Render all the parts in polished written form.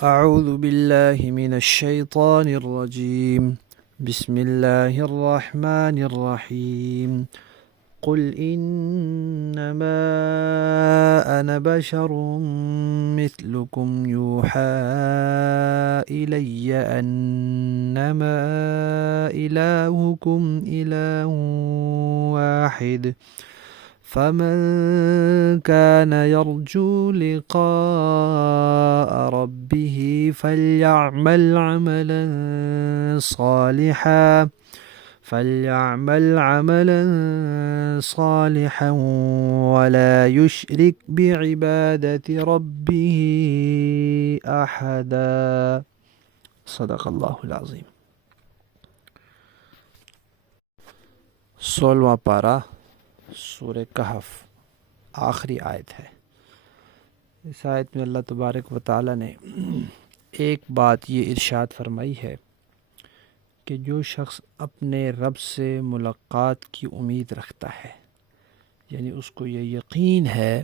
أعوذ بالله من الشيطان الرجيم. بسم الله الرحمن الرحيم. قل إنما أنا بشر مثلكم يوحى إلي أنما إلهكم إله واحد فمن كان يرجو لقاء ربه فليعمل عملا صالحا ولا يشرك بعبادة ربه أحدا. صدق اللہ العظیم. 16واں پارہ سورہ کہف آخری آیت ہے. اس آیت میں اللہ تبارک و تعالی نے ایک بات یہ ارشاد فرمائی ہے کہ جو شخص اپنے رب سے ملاقات کی امید رکھتا ہے، یعنی اس کو یہ یقین ہے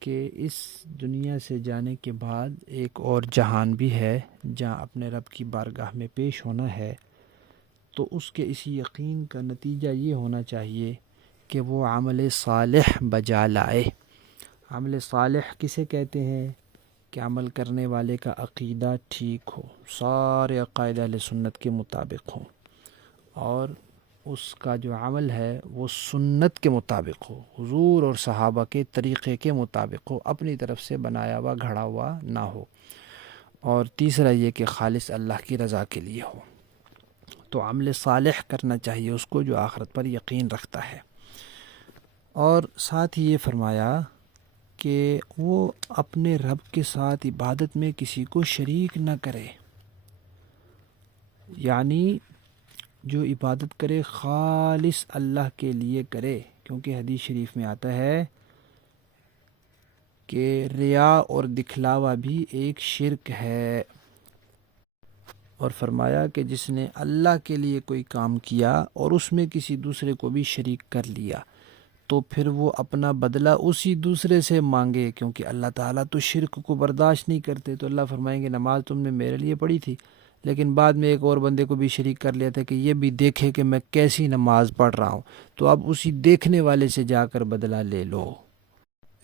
کہ اس دنیا سے جانے کے بعد ایک اور جہان بھی ہے جہاں اپنے رب کی بارگاہ میں پیش ہونا ہے، تو اس کے اسی یقین کا نتیجہ یہ ہونا چاہیے کہ وہ عمل صالح بجا لائے. عمل صالح کسے کہتے ہیں؟ کہ عمل کرنے والے کا عقیدہ ٹھیک ہو، سارے عقائد اہل سنت کے مطابق ہوں، اور اس کا جو عمل ہے وہ سنت کے مطابق ہو، حضور اور صحابہ کے طریقے کے مطابق ہو، اپنی طرف سے بنایا ہوا گھڑا ہوا نہ ہو. اور تیسرا یہ کہ خالص اللہ کی رضا کے لیے ہو. تو عمل صالح کرنا چاہیے اس کو جو آخرت پر یقین رکھتا ہے. اور ساتھ ہی یہ فرمایا کہ وہ اپنے رب کے ساتھ عبادت میں کسی کو شریک نہ کرے، یعنی جو عبادت کرے خالص اللہ کے لیے کرے، کیونکہ حدیث شریف میں آتا ہے کہ ریا اور دکھلاوا بھی ایک شرک ہے. اور فرمایا کہ جس نے اللہ کے لیے کوئی کام کیا اور اس میں کسی دوسرے کو بھی شریک کر لیا تو پھر وہ اپنا بدلہ اسی دوسرے سے مانگے، کیونکہ اللہ تعالیٰ تو شرک کو برداشت نہیں کرتے. تو اللہ فرمائیں گے نماز تم نے میرے لیے پڑھی تھی، لیکن بعد میں ایک اور بندے کو بھی شریک کر لیا تھا کہ یہ بھی دیکھے کہ میں کیسی نماز پڑھ رہا ہوں، تو اب اسی دیکھنے والے سے جا کر بدلہ لے لو.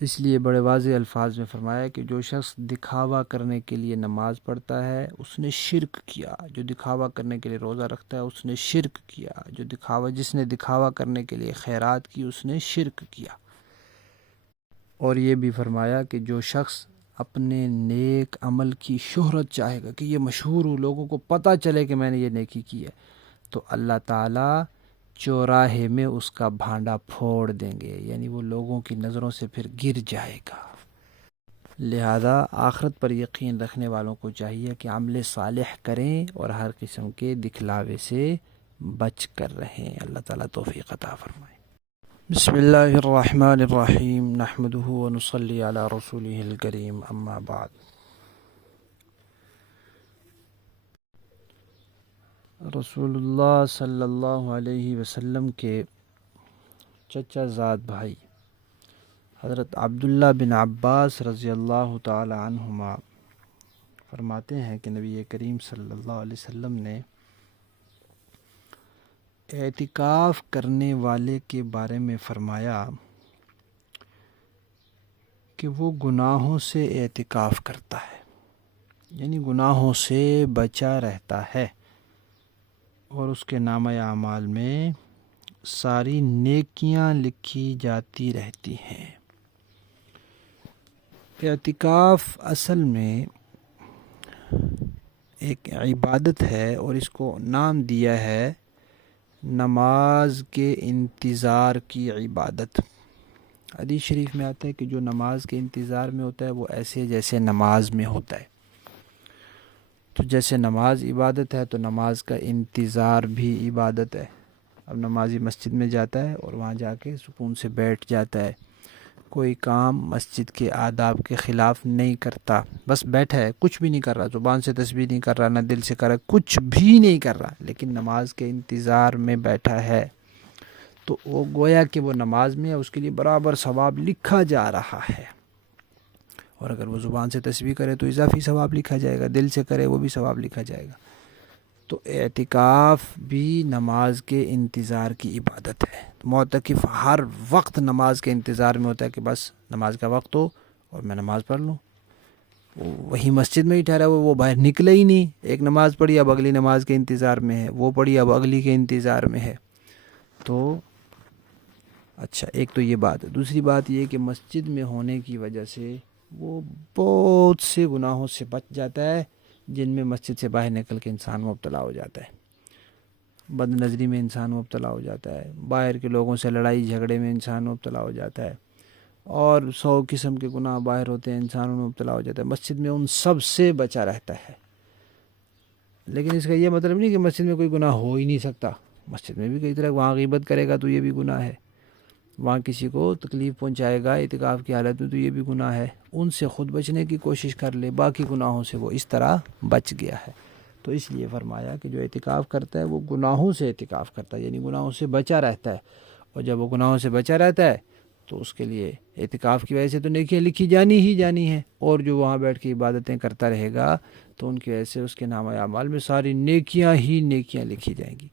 اس لیے بڑے واضح الفاظ میں فرمایا کہ جو شخص دکھاوا کرنے کے لیے نماز پڑھتا ہے اس نے شرک کیا، جو دکھاوا کرنے کے لیے روزہ رکھتا ہے اس نے جس نے دکھاوا کرنے کے لیے خیرات کی اس نے شرک کیا. اور یہ بھی فرمایا کہ جو شخص اپنے نیک عمل کی شہرت چاہے گا کہ یہ مشہور ہو، لوگوں کو پتہ چلے کہ میں نے یہ نیکی کی ہے، تو اللہ تعالیٰ چوراہے میں اس کا بھانڈا پھوڑ دیں گے، یعنی وہ لوگوں کی نظروں سے پھر گر جائے گا. لہذا آخرت پر یقین رکھنے والوں کو چاہیے کہ عمل صالح کریں اور ہر قسم کے دکھلاوے سے بچ کر رہیں. اللہ تعالیٰ توفیق عطا فرمائے. بسم اللہ الرحمن الرحیم. نحمده ونصلی علی رسولہ الکریم. اما بعد. رسول اللہ صلی اللہ علیہ وسلم کے چچا زاد بھائی حضرت عبداللہ بن عباس رضی اللہ تعالی عنہما فرماتے ہیں کہ نبی کریم صلی اللہ علیہ وسلم نے اعتکاف کرنے والے کے بارے میں فرمایا کہ وہ گناہوں سے اعتکاف کرتا ہے، یعنی گناہوں سے بچا رہتا ہے، اور اس کے نامہ اعمال میں ساری نیکیاں لکھی جاتی رہتی ہیں. اعتکاف اصل میں ایک عبادت ہے اور اس کو نام دیا ہے نماز کے انتظار کی عبادت. حدیث شریف میں آتا ہے کہ جو نماز کے انتظار میں ہوتا ہے وہ ایسے جیسے نماز میں ہوتا ہے. تو جیسے نماز عبادت ہے تو نماز کا انتظار بھی عبادت ہے. اب نمازی مسجد میں جاتا ہے اور وہاں جا کے سکون سے بیٹھ جاتا ہے، کوئی کام مسجد کے آداب کے خلاف نہیں کرتا، بس بیٹھا ہے، کچھ بھی نہیں کر رہا، زبان سے تسبیح نہیں کر رہا، نہ دل سے کر رہا، کچھ بھی نہیں کر رہا، لیکن نماز کے انتظار میں بیٹھا ہے، تو وہ گویا کہ وہ نماز میں ہے، اس کے لیے برابر ثواب لکھا جا رہا ہے. اور اگر وہ زبان سے تسبیح کرے تو اضافی ثواب لکھا جائے گا، دل سے کرے وہ بھی ثواب لکھا جائے گا۔ تو اعتکاف بھی نماز کے انتظار کی عبادت ہے۔ معتکف ہر وقت نماز کے انتظار میں ہوتا ہے کہ بس نماز کا وقت ہو اور میں نماز پڑھ لوں۔ وہی مسجد میں ہی ٹھہرا ہوا، وہ باہر نکلے ہی نہیں، ایک نماز پڑھی اب اگلی نماز کے انتظار میں ہے، وہ پڑھی اب اگلی کے انتظار میں ہے۔ تو اچھا، ایک تو یہ بات ہے۔ دوسری بات یہ کہ مسجد میں ہونے کی وجہ سے وہ بہت سے گناہوں سے بچ جاتا ہے جن میں مسجد سے باہر نکل کے انسان مبتلا ہو جاتا ہے۔ بد نظری میں انسان مبتلا ہو جاتا ہے، باہر کے لوگوں سے لڑائی جھگڑے میں انسان مبتلا ہو جاتا ہے، اور 100 قسم کے گناہ باہر ہوتے ہیں، انسان ان میں مبتلا ہو جاتا ہے۔ مسجد میں ان سب سے بچا رہتا ہے۔ لیکن اس کا یہ مطلب نہیں کہ مسجد میں کوئی گناہ ہو ہی نہیں سکتا۔ مسجد میں بھی کئی طرح، وہاں غیبت کرے گا تو یہ بھی گناہ ہے، وہاں کسی کو تکلیف پہنچائے گا اعتکاف کی حالت میں تو یہ بھی گناہ ہے۔ ان سے خود بچنے کی کوشش کر لے، باقی گناہوں سے وہ اس طرح بچ گیا ہے۔ تو اس لیے فرمایا کہ جو اعتکاف کرتا ہے وہ گناہوں سے اعتکاف کرتا ہے، یعنی گناہوں سے بچا رہتا ہے، اور جب وہ گناہوں سے بچا رہتا ہے تو اس کے لیے اعتکاف کی وجہ سے تو نیکیاں لکھی جانی ہی جانی ہیں، اور جو وہاں بیٹھ کے عبادتیں کرتا رہے گا تو ان کی وجہ سے اس کے نامہ اعمال میں ساری نیکیاں ہی نیکیاں لکھی جائیں گی۔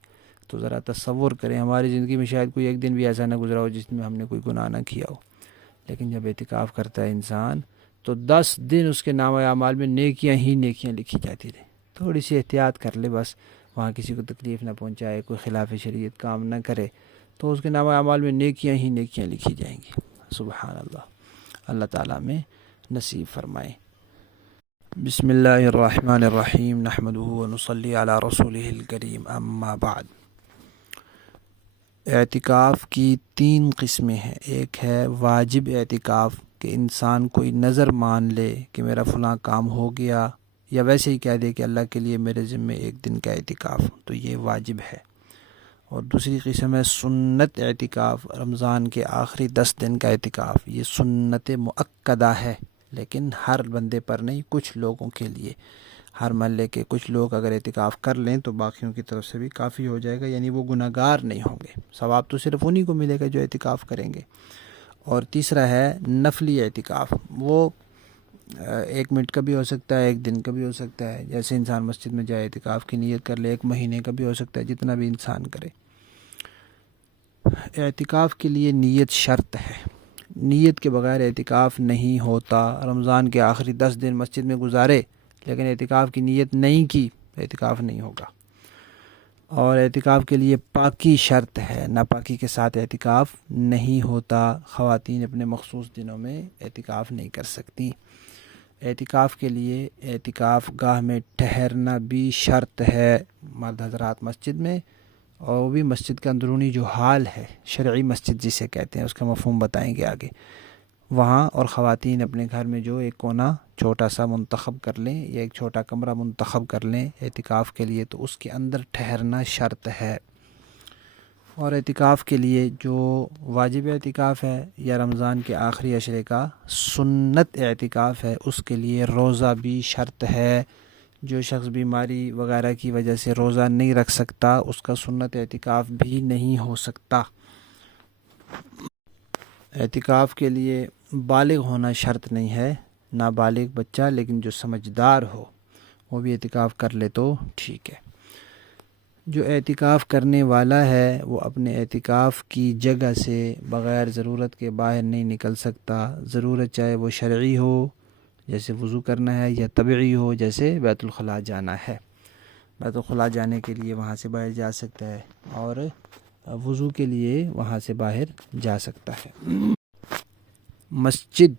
تو ذرا تصور کریں، ہماری زندگی میں شاید کوئی ایک دن بھی ایسا نہ گزرا ہو جس میں ہم نے کوئی گناہ نہ کیا ہو، لیکن جب اعتکاف کرتا ہے انسان تو 10 دن اس کے نامہ اعمال میں نیکیاں ہی نیکیاں لکھی جاتی رہیں۔ تھوڑی سی احتیاط کر لے، بس وہاں کسی کو تکلیف نہ پہنچائے، کوئی خلاف شریعت کام نہ کرے، تو اس کے نامہ اعمال میں نیکیاں ہی نیکیاں لکھی جائیں گی۔ سبحان اللہ، اللہ تعالیٰ میں نصیب فرمائے۔ بسم اللہ الرحمن الرحیم، نحمدہ ونصلی علی رسولہ الکریم، اما بعد۔ اعتکاف کی 3 قسمیں ہیں۔ ایک ہے واجب اعتکاف، کہ انسان کوئی نظر مان لے کہ میرا فلاں کام ہو گیا، یا ویسے ہی کہہ دے کہ اللہ کے لیے میرے ذمے ایک دن کا اعتکاف، تو یہ واجب ہے۔ اور دوسری قسم ہے سنت اعتکاف، رمضان کے آخری 10 دن کا اعتکاف۔ یہ سنت مؤکدہ ہے، لیکن ہر بندے پر نہیں، کچھ لوگوں کے لیے۔ ہر محلے کے کچھ لوگ اگر اعتکاف کر لیں تو باقیوں کی طرف سے بھی کافی ہو جائے گا، یعنی وہ گناہ گار نہیں ہوں گے، ثواب تو صرف انہی کو ملے گا جو اعتکاف کریں گے۔ اور تیسرا ہے نفلی اعتکاف، وہ 1 منٹ کا بھی ہو سکتا ہے، 1 دن کا بھی ہو سکتا ہے، جیسے انسان مسجد میں جائے اعتکاف کی نیت کر لے، 1 مہینے کا بھی ہو سکتا ہے، جتنا بھی انسان کرے۔ اعتکاف کے لیے نیت شرط ہے، نیت کے بغیر اعتکاف نہیں ہوتا۔ رمضان کے آخری 10 دن مسجد میں گزارے لیکن اعتکاف کی نیت نہیں کی، اعتکاف نہیں ہوگا۔ اور اعتکاف کے لیے پاکی شرط ہے، ناپاکی کے ساتھ اعتکاف نہیں ہوتا۔ خواتین اپنے مخصوص دنوں میں اعتکاف نہیں کر سکتی۔ اعتکاف کے لیے اعتکاف گاہ میں ٹھہرنا بھی شرط ہے، مرد حضرات مسجد میں، اور وہ بھی مسجد کا اندرونی جو حال ہے، شرعی مسجد جسے کہتے ہیں، اس کا مفہوم بتائیں گے آگے، وہاں۔ اور خواتین اپنے گھر میں جو ایک کونا چھوٹا سا منتخب کر لیں، یا ایک چھوٹا کمرہ منتخب کر لیں اعتکاف کے لیے، تو اس کے اندر ٹھہرنا شرط ہے۔ اور اعتکاف کے لیے جو واجب اعتکاف ہے یا رمضان کے آخری عشرے کا سنت اعتکاف ہے، اس کے لیے روزہ بھی شرط ہے۔ جو شخص بیماری وغیرہ کی وجہ سے روزہ نہیں رکھ سکتا، اس کا سنت اعتکاف بھی نہیں ہو سکتا۔ اعتکاف کے لیے بالغ ہونا شرط نہیں ہے، نابالغ بچہ لیکن جو سمجھدار ہو وہ بھی اعتکاف کر لے تو ٹھیک ہے۔ جو اعتکاف کرنے والا ہے وہ اپنے اعتکاف کی جگہ سے بغیر ضرورت کے باہر نہیں نکل سکتا، ضرورت چاہے وہ شرعی ہو جیسے وضو کرنا ہے، یا طبعی ہو جیسے بیت الخلاء جانا ہے۔ بیت الخلاء جانے کے لیے وہاں سے باہر جا سکتا ہے، اور وضو کے لیے وہاں سے باہر جا سکتا ہے۔ مسجد،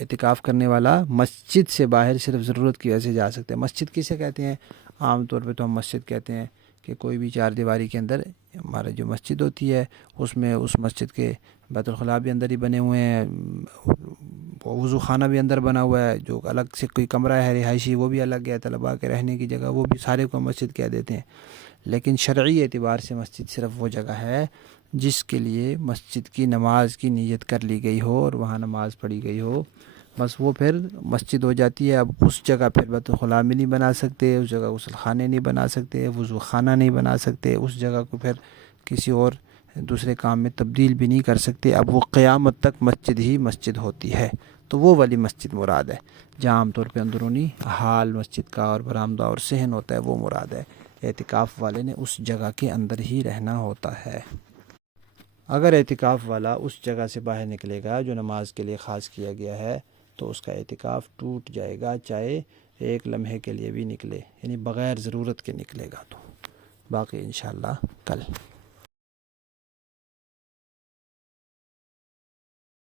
اعتکاف کرنے والا مسجد سے باہر صرف ضرورت کی وجہ سے جا سکتے ہیں۔ مسجد کسے کہتے ہیں؟ عام طور پہ تو ہم مسجد کہتے ہیں کہ کوئی بھی 4 دیواری کے اندر ہمارا جو مسجد ہوتی ہے، اس میں اس مسجد کے بیت الخلاء بھی اندر ہی بنے ہوئے ہیں، وضو خانہ بھی اندر بنا ہوا ہے، جو الگ سے کوئی کمرہ ہے رہائشی وہ بھی الگ ہے، طلباء کے رہنے کی جگہ، وہ بھی سارے کو مسجد کہہ دیتے ہیں۔ لیکن شرعی اعتبار سے مسجد صرف وہ جگہ ہے جس کے لیے مسجد کی نماز کی نیت کر لی گئی ہو اور وہاں نماز پڑھی گئی ہو، بس وہ پھر مسجد ہو جاتی ہے۔ اب اس جگہ پھر بیت الخلاء بھی نہیں بنا سکتے، اس جگہ غسل خانے نہیں بنا سکتے، وضو خانہ نہیں بنا سکتے، اس جگہ کو پھر کسی اور دوسرے کام میں تبدیل بھی نہیں کر سکتے۔ اب وہ قیامت تک مسجد ہی مسجد ہوتی ہے۔ تو وہ والی مسجد مراد ہے، جہاں عام طور پہ اندرونی حال مسجد کا اور برآمدہ اور صحن ہوتا ہے وہ مراد ہے۔ اعتکاف والے نے اس جگہ کے اندر ہی رہنا ہوتا ہے۔ اگر اعتکاف والا اس جگہ سے باہر نکلے گا جو نماز کے لیے خاص کیا گیا ہے تو اس کا اعتکاف ٹوٹ جائے گا، چاہے ایک لمحے کے لیے بھی نکلے، یعنی بغیر ضرورت کے نکلے گا تو۔ باقی انشاءاللہ کل۔